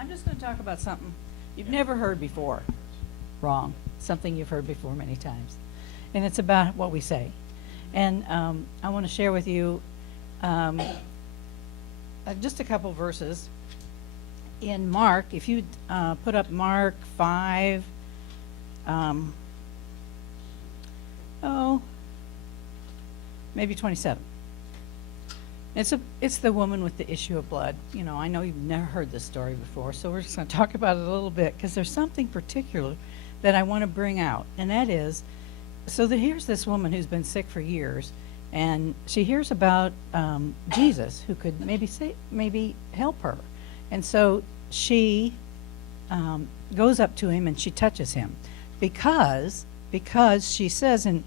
I'm just going to talk about something you've never heard before. Wrong. Something you've heard before many times. And it's about what we say. And I want to share with you just a couple verses. In Mark, if you put up Mark 5, maybe 27. It's the woman with the issue of blood. You know, I know you've never heard this story before, so we're just going to talk about it a little bit because there's something particular that I want to bring out, and that is, here's this woman who's been sick for years, and she hears about Jesus who could maybe help her, and so she goes up to him and she touches him because she says in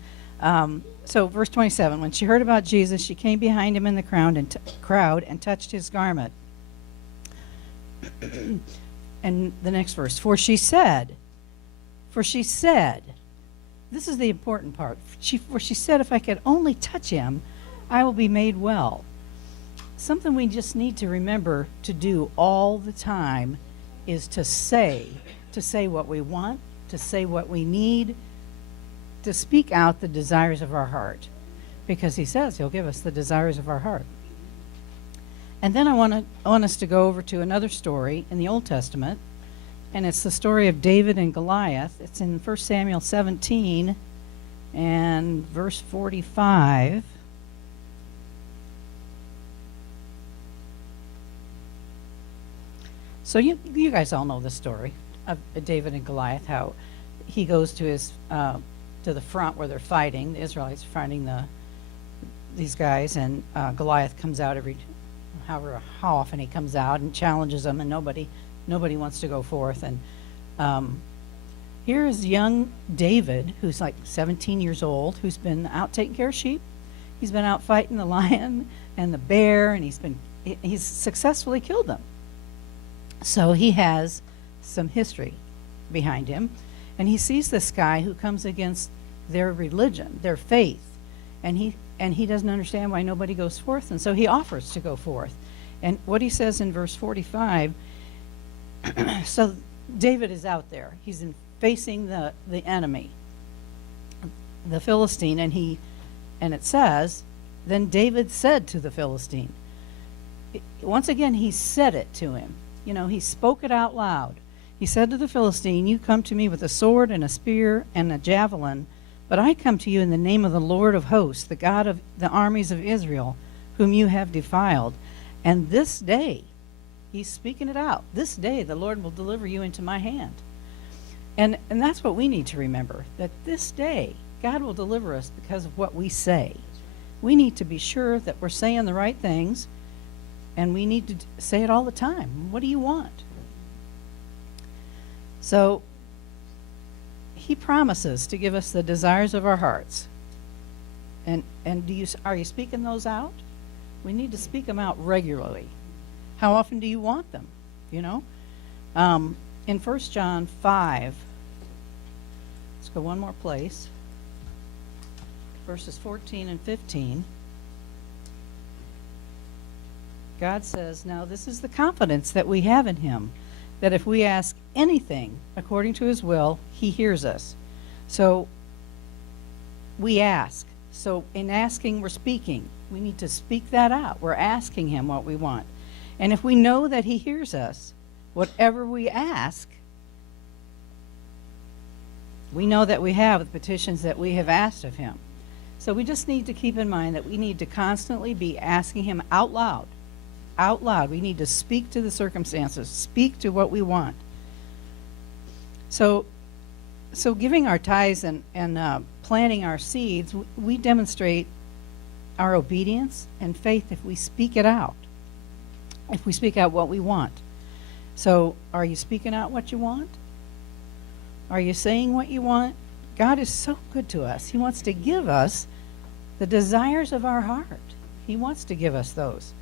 so verse 27, when she heard about Jesus, she came behind him in the crowd and touched his garment. And the next verse, for she said, this is the important part. For she said, if I could only touch him, I will be made well. Something we just need to remember to do all the time is to say what we want, to say what we need, to speak out the desires of our heart, because he says he'll give us the desires of our heart. And then I want us to go over to another story in the Old Testament, and it's the story of David and Goliath. It's in 1 Samuel 17 and verse 45. So you guys all know the story of David and Goliath, how he goes to his to the front where they're fighting. The Israelites are fighting these guys, and Goliath comes out how often he comes out and challenges them, and nobody wants to go forth. And here is young David, who's like 17 years old, who's been out taking care of sheep. He's been out fighting the lion and the bear, and he's successfully killed them. So he has some history behind him, and he sees this guy who comes against their religion, their faith, and he doesn't understand why nobody goes forth, and so he offers to go forth. And what he says in verse 45, so David is out there. He's facing the enemy, the Philistine, and it says, then David said to the Philistine, once again he said it to him. You know, he spoke it out loud. He said to the Philistine, you come to me with a sword and a spear and a javelin, but I come to you in the name of the Lord of hosts, the God of the armies of Israel, whom you have defiled. And this day, he's speaking it out, this day the Lord will deliver you into my hand. And that's what we need to remember, that this day God will deliver us because of what we say. We need to be sure that we're saying the right things, and we need to say it all the time. What do you want? So he promises to give us the desires of our hearts. And are you speaking those out? We need to speak them out regularly. How often do you want them? You know? In 1 John 5, let's go one more place, verses 14 and 15. God says, now this is the confidence that we have in him, that if we ask anything according to his will, he hears us. So we ask. So in asking, we're speaking. We need to speak that out. We're asking him what we want. And if we know that he hears us, whatever we ask, we know that we have the petitions that we have asked of him. So we just need to keep in mind that we need to constantly be asking him out loud. Out loud. We need to speak to the circumstances, speak to what we want. So giving our tithes and planting our seeds, we demonstrate our obedience and faith if we speak it out, if we speak out what we want. So are you speaking out what you want? Are you saying what you want? God is so good to us. He wants to give us the desires of our heart. He wants to give us those.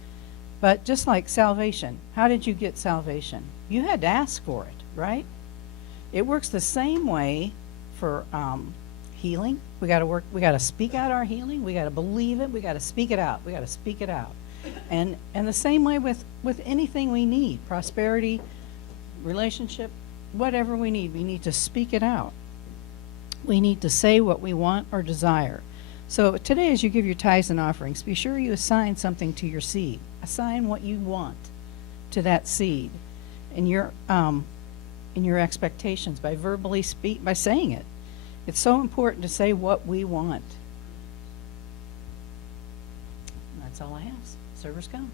But just like salvation, how did you get salvation? You had to ask for it, right? It works the same way for healing. We got to speak out our healing. We got to believe it. We got to speak it out. We got to speak it out. And the same way with anything we need, prosperity, relationship, whatever we need to speak it out. We need to say what we want or desire. So today, as you give your tithes and offerings, be sure you assign something to your seed. Assign what you want to that seed in your expectations by by saying it. It's so important to say what we want. And that's all I have. Servers come.